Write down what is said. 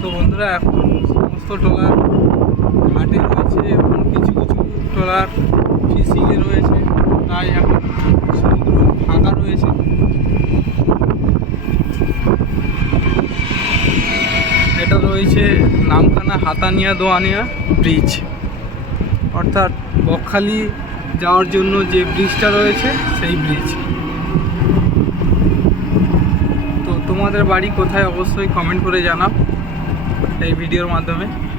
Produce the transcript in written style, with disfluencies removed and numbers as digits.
তো বন্ধুরা, এখন সমস্ত ট্রলার ঘাটে রয়েছে এবং কিছু কিছু ট্রলার ফিশিংয়ে রয়েছে, তাই এখন সমুদ্র ফাঁকা রয়েছে। এটা রয়েছে নামখানা হাতানিয়া দোয়ানিয়া ব্রিজ, অর্থাৎ বকখালি যাওয়ার জন্য যে ব্রিজটা রয়েছে সেই ব্রিজ। তো তোমাদের বাড়ি কোথায় অবশ্যই কমেন্ট করে জানাও এই ভিডিওর মাধ্যমে।